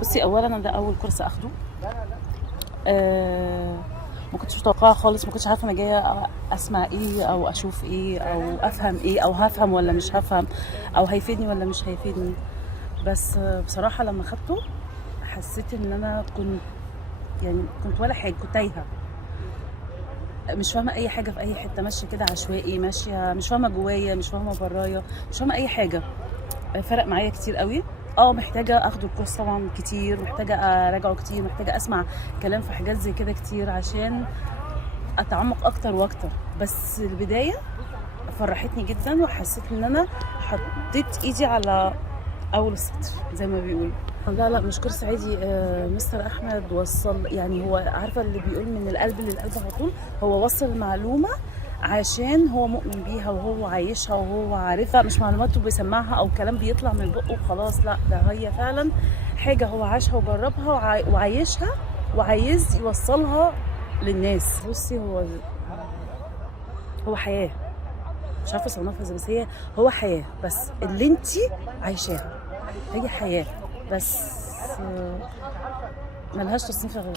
بصي، اولا انا ده اول كورس اخده. ما كنتش متوقعه خالص، ما كنتش عارفه انا جايه اسمع ايه او اشوف ايه او افهم ايه او هفهم ولا مش هفهم او هيفيدني ولا مش هيفيدني. بس بصراحه لما خدته حسيت ان انا كنت ولا حاجه، كنت تايهه، مش فاهمه اي حاجه، في اي حته ماشيه كده عشوائي، ماشيه مش فاهمه جوايا، مش فاهمه برايا، مش فاهمه اي حاجه. فرق معايا كتير قوي. محتاجه اخد الكورس طبعا كتير، محتاجه اراجعه كتير، محتاجه اسمع كلام في حاجات زي كده كتير عشان اتعمق اكتر واكتر. بس البدايه فرحتني جدا، وحسيت ان انا حطيت ايدي على اول السطر زي ما بيقولوا. لا لا، مش كورس عادي. مستر احمد وصل، يعني هو عارفه اللي بيقول من القلب للقلب على طول. هو وصل معلومه عشان هو مؤمن بيها وهو عايشها وهو عارفها، مش معلوماته بيسمعها او كلام بيطلع من بقه وخلاص. لا، ده هي فعلا حاجه هو عاشها وجربها وعايشها وعايز يوصلها للناس. بصي، هو حياه، مش عارفه اصنفها ازاي، بس هو حياه، بس اللي انتي عايشاها هي حياه. بس ملهاش تصنيف غير